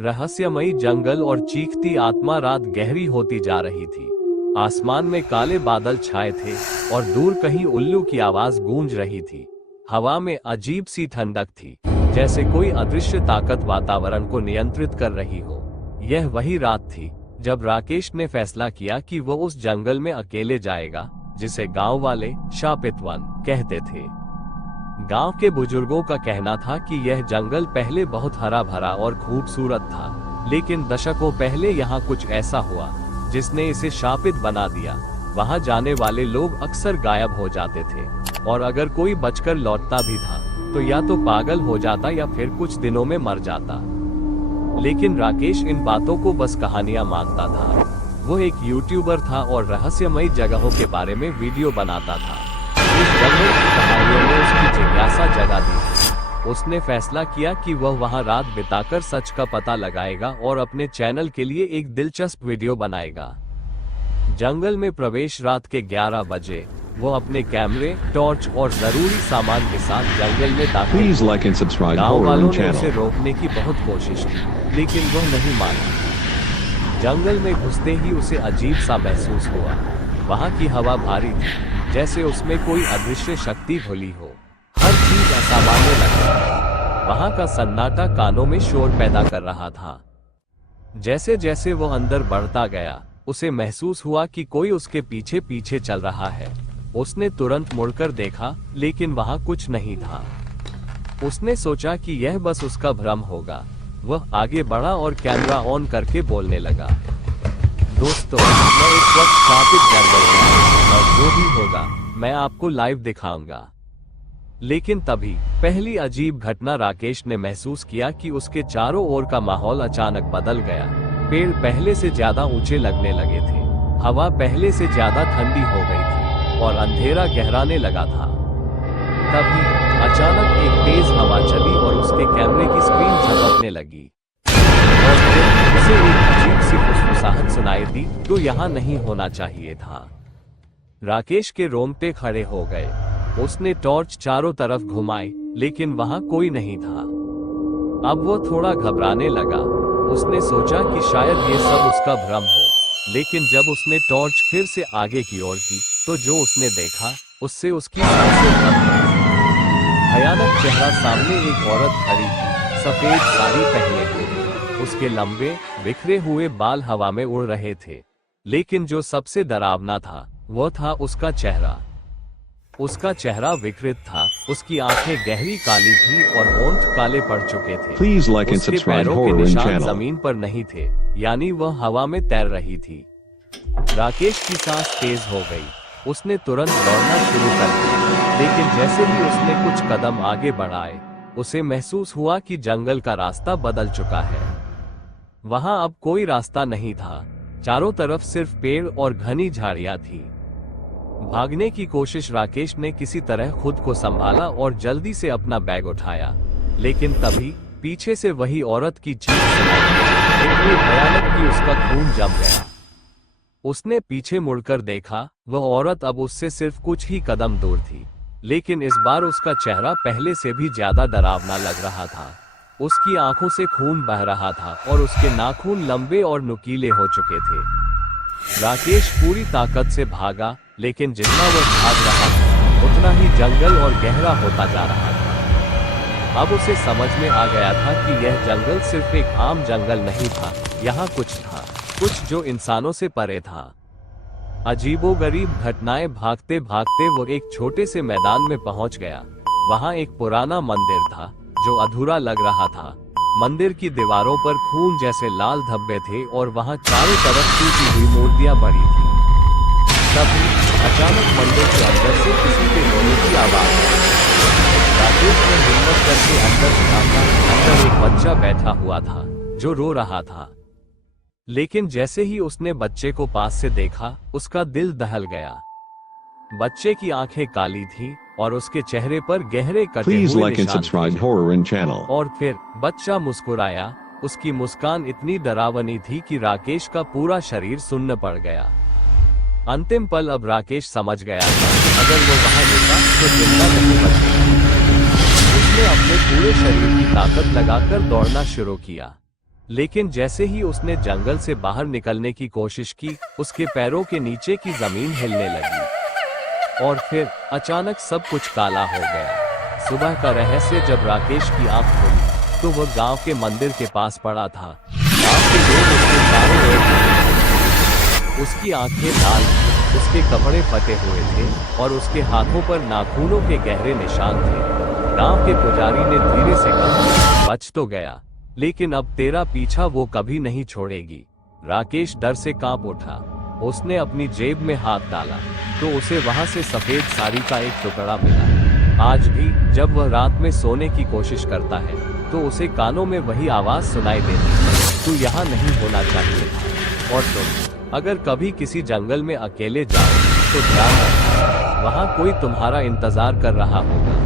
रहस्यमयी जंगल और चीखती आत्मा। रात गहरी होती जा रही थी। आसमान में काले बादल छाए थे और दूर कहीं उल्लू की आवाज गूंज रही थी। हवा में अजीब सी ठंडक थी, जैसे कोई अदृश्य ताकत वातावरण को नियंत्रित कर रही हो। यह वही रात थी जब राकेश ने फैसला किया कि वो उस जंगल में अकेले जाएगा जिसे गांव वाले शापित वन कहते थे। गांव के बुजुर्गों का कहना था कि यह जंगल पहले बहुत हरा भरा और खूबसूरत था, लेकिन दशकों पहले यहाँ कुछ ऐसा हुआ जिसने इसे शापित बना दिया। वहाँ जाने वाले लोग अक्सर गायब हो जाते थे, और अगर कोई बचकर लौटता भी था तो या तो पागल हो जाता या फिर कुछ दिनों में मर जाता। लेकिन राकेश इन बातों को बस कहानियां मानता था। वो एक यूट्यूबर था और रहस्यमयी जगहों के बारे में वीडियो बनाता था। इस जंगल की कहानियों ने उसकी जिज्ञासा जगा दी। उसने फैसला किया कि वह वहां रात बिताकर सच का पता लगाएगा और अपने चैनल के लिए एक दिलचस्प वीडियो बनाएगा। जंगल में प्रवेश रात के 11 बजे वो अपने कैमरे, टॉर्च और जरूरी सामान के साथ जंगल में दाखिल हुआ। गाँव वालों ने उसे रोकने की बहुत कोशिश की, लेकिन वह नहीं माना। जंगल में घुसते ही उसे अजीब सा महसूस हुआ। वहाँ की हवा भारी थी, जैसे उसमें कोई अदृश्य शक्ति घुली हो। हर चीज असामान्य लगी। वहाँ का सन्नाटा कानों में शोर पैदा कर रहा था। जैसे जैसे वो अंदर बढ़ता गया, उसे महसूस हुआ कि कोई उसके पीछे पीछे चल रहा है। उसने तुरंत मुड़कर देखा, लेकिन वहाँ कुछ नहीं था। उसने सोचा कि यह बस उसका भ्रम होगा। वह आगे बढ़ा और कैमरा ऑन करके बोलने लगा, दोस्तों, मैं इस वक्त शापित जंगल में हूं और जो भी होगा मैं आपको लाइव दिखाऊंगा। लेकिन तभी पहली अजीब घटना राकेश ने महसूस किया कि उसके चारों ओर का माहौल अचानक बदल गया। पेड़ पहले से ज्यादा ऊंचे लगने लगे थे, हवा पहले से ज्यादा ठंडी हो गई थी और अंधेरा गहराने लगा था। तभी अचानक एक तेज हवा चली और उसके कैमरे की स्क्रीन झपकने लगी, और फिर उसे एक अजीब सी फुसफुसाहट सुनाई दी जो यहाँ नहीं होना चाहिए था। राकेश के रोंगटे खड़े हो गए। उसने टॉर्च चारों तरफ घुमाई, लेकिन वहाँ कोई नहीं था। अब वो थोड़ा घबराने लगा। उसने सोचा कि शायद ये सब उसका भ्रम हो, लेकिन जब उसने टॉर्च फिर से आगे की ओर की तो जो उसने देखा उससे उसकी सांसें थम गईं। भयानक चेहरा सामने एक औरत खड़ी थी, सफेद साड़ी पहने हुए। उसके लंबे बिखरे हुए बाल हवा में उड़ रहे थे, लेकिन जो सबसे डरावना था वो था उसका चेहरा। उसका चेहरा विकृत था, उसकी आंखें गहरी काली थी और होंठ काले पड़ चुके थे। उसके पैरों के निशान जमीन पर नहीं थे, यानी वह हवा में तैर रही थी। राकेश की सांस तेज हो गई। उसने तुरंत दौड़ना शुरू कर दिया, लेकिन जैसे ही उसने कुछ कदम आगे बढ़ाए, उसे महसूस हुआ कि जंगल का रास्ता बदल चुका है। वहां अब कोई रास्ता नहीं था। चारों तरफ सिर्फ पेड़ और घनी झाड़ियां थी। भागने की कोशिश राकेश ने किसी तरह खुद को संभाला और जल्दी से अपना बैग उठाया, लेकिन तभी पीछे से वही औरत की चीख सुनाई दी, इतनी भयानक कि उसका खून जम गया। उसने पीछे मुड़कर देखा, वह औरत अब उससे सिर्फ कुछ ही कदम दूर थी, लेकिन इस बार उसका चेहरा पहले से भी ज्यादा डरावना लग रहा था। उसकी आंखों से खून बह रहा था और उसके नाखून लंबे और नुकीले हो चुके थे। राकेश पूरी ताकत से भागा, लेकिन जितना वह भाग रहा था उतना ही जंगल और गहरा होता जा रहा था। अब उसे समझ में आ गया था कि यह जंगल सिर्फ एक आम जंगल नहीं था, यहाँ कुछ था, कुछ जो इंसानों से परे था। अजीबोगरीब घटनाएं भागते भागते वो एक छोटे से मैदान में पहुंच गया। वहां एक पुराना मंदिर था जो अधूरा लग रहा था। मंदिर की दीवारों पर खून जैसे लाल धब्बे थे और वहां चारों तरफ टूटी हुई मूर्तियां पड़ी थी। तभी अचानक मंदिर के अंदर से किसी के रोने की आवाज आई। राकेश ने हिम्मत करके अंदर झांका। अंदर एक बच्चा बैठा हुआ था जो रो रहा था, लेकिन जैसे ही उसने बच्चे को पास से देखा, उसका दिल दहल गया। बच्चे की आंखें काली थीं और उसके चेहरे पर गहरे कटे हुए निशान थे। और फिर बच्चा मुस्कुराया। उसकी मुस्कान इतनी डरावनी थी कि राकेश का पूरा शरीर सुन्न पड़ गया। अंतिम पल अब राकेश समझ गया था, अगर वो वहां रुका तो जिंदा नहीं बचेगा। उसने अपने पूरे शरीर की ताकत लगाकर दौड़ना शुरू किया, लेकिन जैसे ही उसने जंगल से बाहर निकलने की कोशिश की, उसके पैरों के नीचे की जमीन हिलने लगी और फिर अचानक सब कुछ काला हो गया। सुबह का रहस्य जब राकेश की आंख खुली तो वह गांव के मंदिर के पास पड़ा था। गांव के लोग उसके चारों ओर थे। उसकी आंखें लाल, उसके कपड़े फटे हुए थे और उसके हाथों पर नाखूनों के गहरे निशान थे। गांव के पुजारी ने धीरे से कहा, बच तो गया, लेकिन अब तेरा पीछा वो कभी नहीं छोड़ेगी। राकेश डर से कांप उठा। उसने अपनी जेब में हाथ डाला तो उसे वहां से सफेद साड़ी का एक टुकड़ा मिला। आज भी जब वह रात में सोने की कोशिश करता है तो उसे कानों में वही आवाज सुनाई देती है, तू यहाँ नहीं होना चाहिए था। और तुम अगर कभी किसी जंगल में अकेले जाओ तो ध्यान रखना, वहाँ कोई तुम्हारा इंतजार कर रहा होगा।